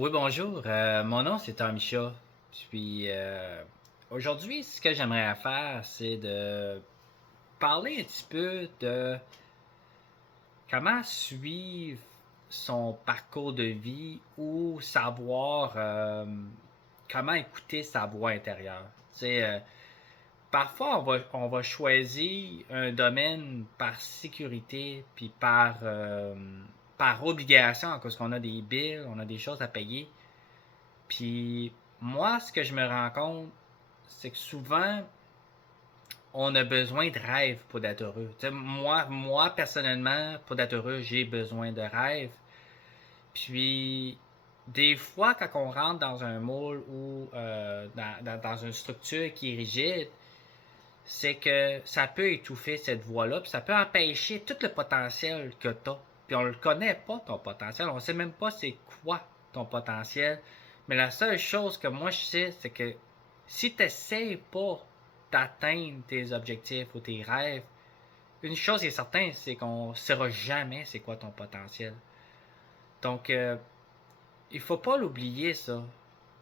Oui, bonjour. Mon nom, c'est Micha. Puis aujourd'hui, ce que j'aimerais faire, c'est de parler un petit peu de comment suivre son parcours de vie ou savoir comment écouter sa voix intérieure. Tu sais, parfois, on va choisir un domaine par sécurité, puis par obligation, parce qu'on a des bills, on a des choses à payer. Puis moi, ce que je me rends compte, c'est que souvent, on a besoin de rêves pour être heureux. Moi, personnellement, pour être heureux, j'ai besoin de rêves. Puis, des fois, quand on rentre dans un moule ou dans une structure qui est rigide, c'est que ça peut étouffer cette voix-là, puis ça peut empêcher tout le potentiel que tu as. Puis on le connaît pas, ton potentiel. On ne sait même pas c'est quoi ton potentiel. Mais la seule chose que moi je sais, c'est que si tu n'essaies pas d'atteindre tes objectifs ou tes rêves, une chose est certaine, c'est qu'on ne saura jamais c'est quoi ton potentiel. Donc, il faut pas l'oublier ça.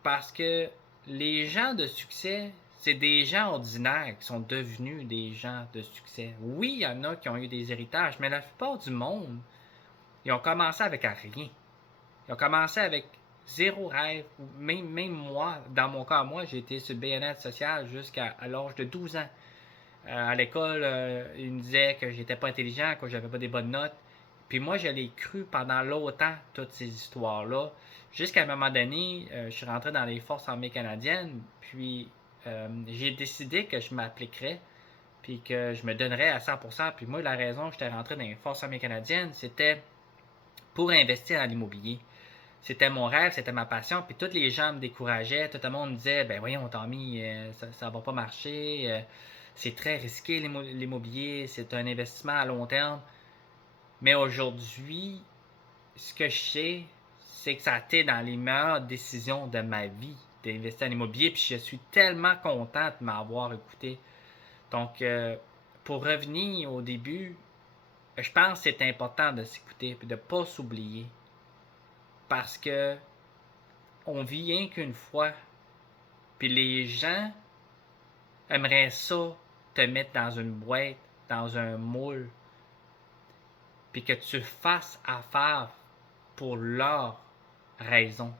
Parce que les gens de succès, c'est des gens ordinaires qui sont devenus des gens de succès. Oui, il y en a qui ont eu des héritages, mais la plupart du monde, ils ont commencé avec rien. Ils ont commencé avec zéro rêve. Même moi, dans mon cas, moi, j'ai été sur le bien-être social jusqu'à l'âge de 12 ans. À l'école, ils me disaient que j'étais pas intelligent, que j'avais pas des bonnes notes. Puis moi, je l'ai cru pendant longtemps, toutes ces histoires-là. Jusqu'à un moment donné, je suis rentré dans les forces armées canadiennes, puis j'ai décidé que je m'appliquerais, puis que je me donnerais à 100%. Puis moi, la raison que j'étais rentré dans les forces armées canadiennes, c'était pour investir dans l'immobilier. C'était mon rêve, c'était ma passion, puis tous les gens me décourageaient, tout le monde me disait, ben voyons Tommy, ça va pas marcher, c'est très risqué l'immobilier, c'est un investissement à long terme. Mais aujourd'hui, ce que je sais, c'est que ça a été dans les meilleures décisions de ma vie d'investir en immobilier, puis je suis tellement content de m'avoir écouté. Donc, pour revenir au début, je pense que c'est important de s'écouter et de ne pas s'oublier. Parce que on vit rien qu'une fois. Puis les gens aimeraient ça te mettre dans une boîte, dans un moule, puis que tu fasses affaire pour leur raison.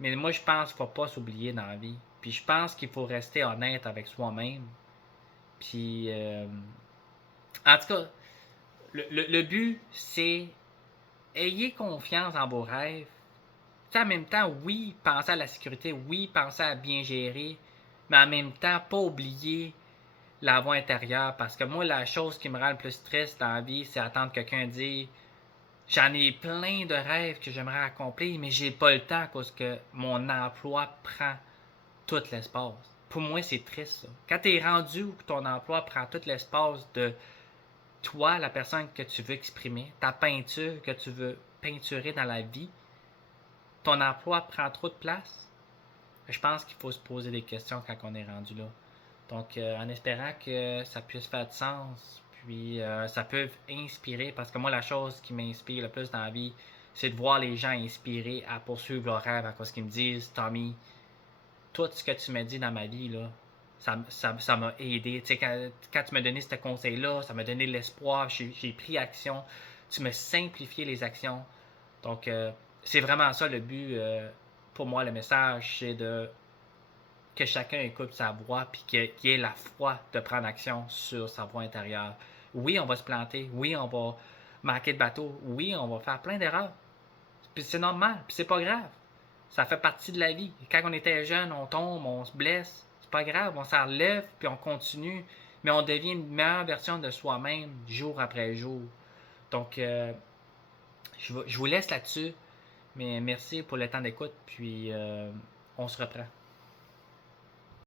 Mais moi, je pense qu'il ne faut pas s'oublier dans la vie. Puis je pense qu'il faut rester honnête avec soi-même. Puis, en tout cas, le but, c'est ayez confiance en vos rêves. En même temps, oui, pensez à la sécurité, oui, pensez à bien gérer, mais en même temps, pas oublier la voix intérieure. Parce que moi, la chose qui me rend le plus triste dans la vie, c'est attendre quelqu'un dire j'en ai plein de rêves que j'aimerais accomplir, mais j'ai pas le temps parce que mon emploi prend tout l'espace. Pour moi, c'est triste ça. Quand tu es rendu où ton emploi prend tout l'espace de toi, la personne que tu veux exprimer, ta peinture que tu veux peinturer dans la vie, ton emploi prend trop de place. Je pense qu'il faut se poser des questions quand on est rendu là. Donc, en espérant que ça puisse faire du sens, puis ça peut inspirer, parce que moi, la chose qui m'inspire le plus dans la vie, c'est de voir les gens inspirés à poursuivre leurs rêves à cause qu'ils me disent Tommy, tout ce que tu m'as dit dans ma vie, là, ça m'a aidé. Tu sais, quand tu m'as donné ce conseil-là, ça m'a donné de l'espoir, j'ai pris action, tu m'as simplifié les actions. Donc, c'est vraiment ça le but. Pour moi, le message, c'est de que chacun écoute sa voix puis qu'il ait la foi de prendre action sur sa voix intérieure. Oui, on va se planter. Oui, on va manquer de bateau. Oui, on va faire plein d'erreurs. Puis c'est normal. Puis c'est pas grave. Ça fait partie de la vie. Quand on était jeune, on tombe, on se blesse. C'est pas grave. On s'en relève puis on continue. Mais on devient une meilleure version de soi-même jour après jour. Donc, je vous laisse là-dessus. Mais merci pour le temps d'écoute. Puis, on se reprend.